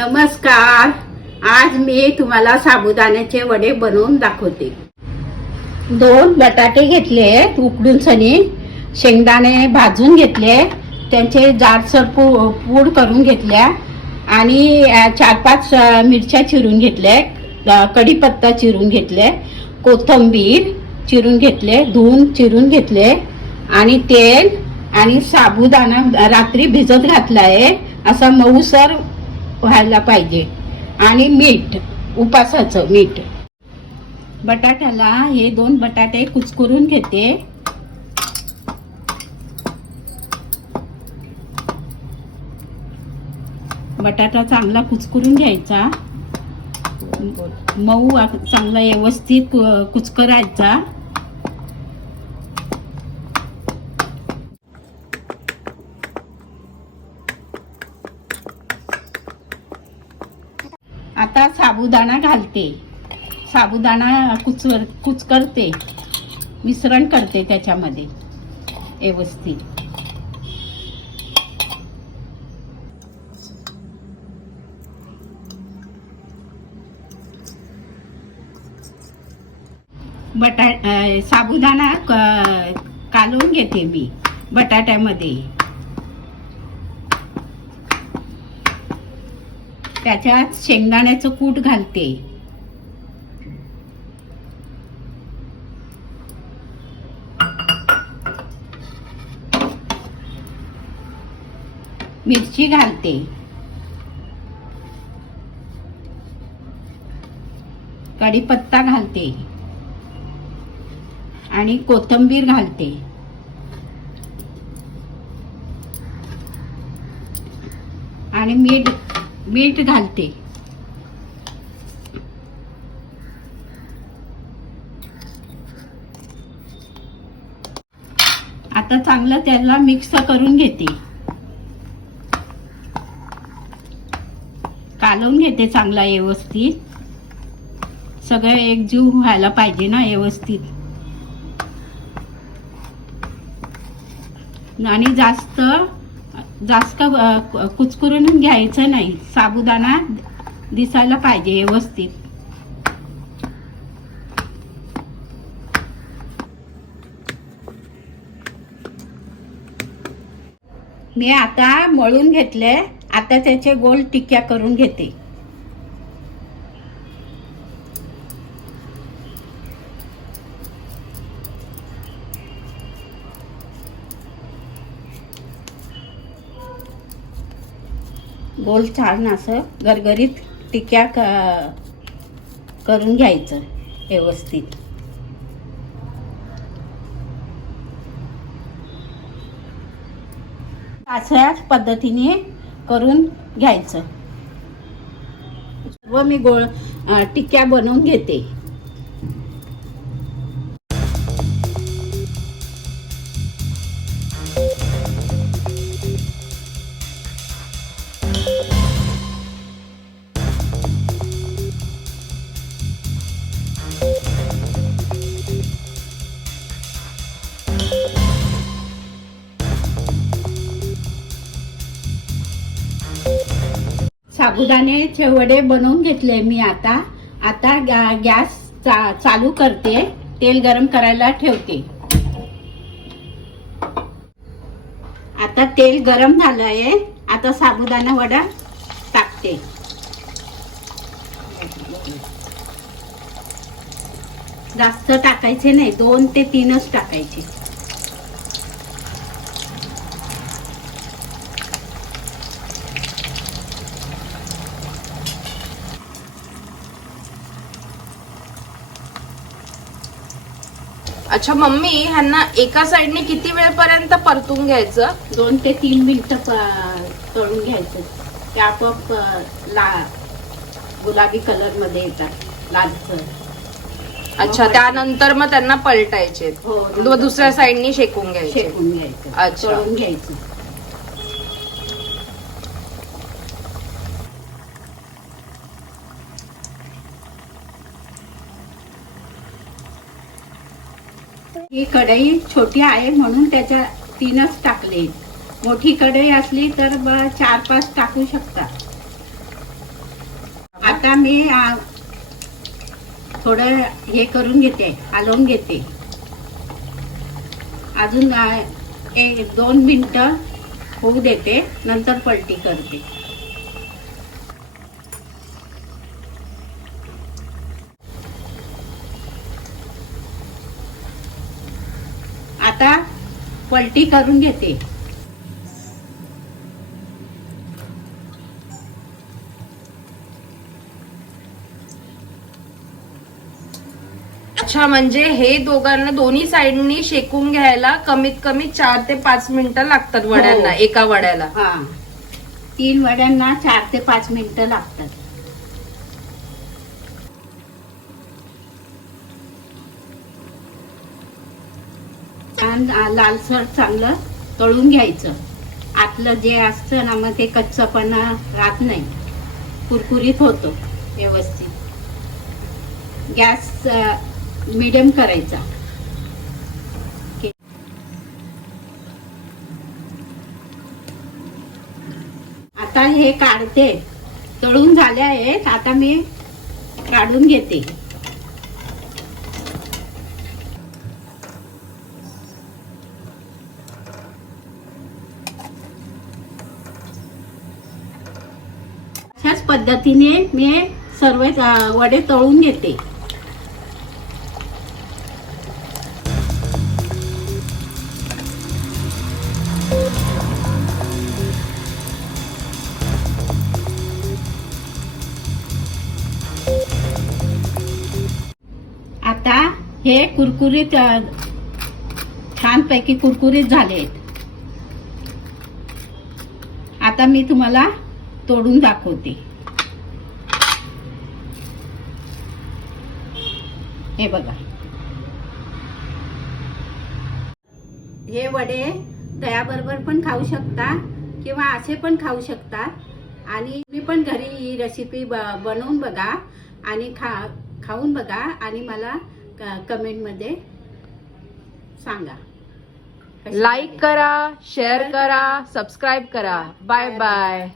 नमस्कार. आज मी तुम्हाला साबुदाण्याचे वडे बनवून दाखवते. दोन बटाटे घेतले उकडून सनी शेंगदाणे भाजून घेतले त्यांचे जाडसर पू पूड करून घेतल्या आणि चार पाच मिरच्या चिरून घेतल्या कढीपत्ता चिरून घेतले कोथंबीर चिरून घेतले धुवून चिरून घेतले आणि तेल आणि साबुदाणा रात्री भिजत घातला आहे असा मऊसर व्हायला पाहिजे. आणि मीठ उपासाचं मीठ. बटाट्याला हे दोन बटाटे कुचकुरून घेते. बटाटा चांगला कुचकुरून घ्यायचा. मऊ चांगला व्यवस्थित कु- कुचकरायचा आता साबुदाणा घालते. साबुदाणा कुचवर कुचकरते. मिश्रण करते त्याच्यामध्ये. व्यवस्थित. बटा साबुदाणा क- कालवून घेते मी बटाट्यामध्ये. त्याच्यात शेंगदाण्याचं कूट घालते. मिरची घालते. कढीपत्ता घालते. आणि कोथिंबीर घालते. आणि मीठ मीठ घालते. आता चांगलं त्याला मिक्स करून घेते. कालवून घेते चांगला व्यवस्थित. सगळं एकजीव व्हायला पाहिजे ना व्यवस्थित. आणि जास्त जास्त कुचकुरून घ्यायचं नाही. साबुदाणा दिसायला पाहिजे व्यवस्थित. मी आता मळून घेतले आता त्याचे गोल टिक्या करून घेते. गोल छान असं गरगरीत टिक्या क- करून घ्यायचं व्यवस्थित. अशाच पद्धतीने करून घ्यायचं. व मी गोळ टिक्या बनवून घेते. साबुदाणे वडे बनवून घेतले मी आता. आता गॅस चा- चालू करते. तेल गरम करायला ठेवते. आता तेल गरम झालंय. आता साबुदाणा वडा टाकते. जास्त टाकायचे नाही. दोन ते तीनच टाकायचे. अच्छा मम्मी ह्यांना एका साइडने किती वेळपर्यंत परतून घ्यायचं? दोन ते तीन मिनिटं तळून घ्यायचं. ते आपोआप ला गुलाबी कलरमध्ये येतात लालसर. अच्छा त्यानंतर मग त्यांना पलटायचे. हो, दुसऱ्या साइडनी शेकून घ्यायचे. शेकून घ्यायचं. अच्छा. घ्यायचं. ही कढई छोटी आहे म्हणून त्याच्या तीनच टाकले. मोठी कढई असली तर चार पाच टाकू शकता. आता मी थोडं हे करून घेते हलवून घेते. अजून एक दोन मिनटं होऊ देते नंतर पलटी करते. आता पलटी करून घेते. अच्छा म्हणजे हे दोघांना दोन्ही साईडनी शेकून घ्यायला कमीत कमी चार ते पाच मिनिटं लागतात वड्यांना हो. एका वड्याला. हा. तीन वड्यांना चार ते पाच मिनिटं लागतात. छान लालसर चांगलं तळून घ्यायचं. आतलं जे असतं ना मग ते कच्चपणा राहत नाही. कुरकुरीत होतो व्यवस्थित. गॅस मिडियम करायचा. आता हे काढते. तळून झाले आहेत. आता मी काढून घेते अशाच पद्धतीने मी सर्व वडे तळून घेते. आता हे कुरकुरीत छानपैकी कुरकुरीत झालेत आता मी तुम्हाला तोडून दाखवते. हे बघा. हे वडे दह्याबरोबर पण खाऊ शकता किंवा असे पण खाऊ शकता. आणि मी पण घरी ही रेसिपी ब- बनवून बघा आणि खा खाऊन बघा आणि मला कमेंटमध्ये सांगा. लाईक. करा शेअर करा सबस्क्राईब करा. Bye bye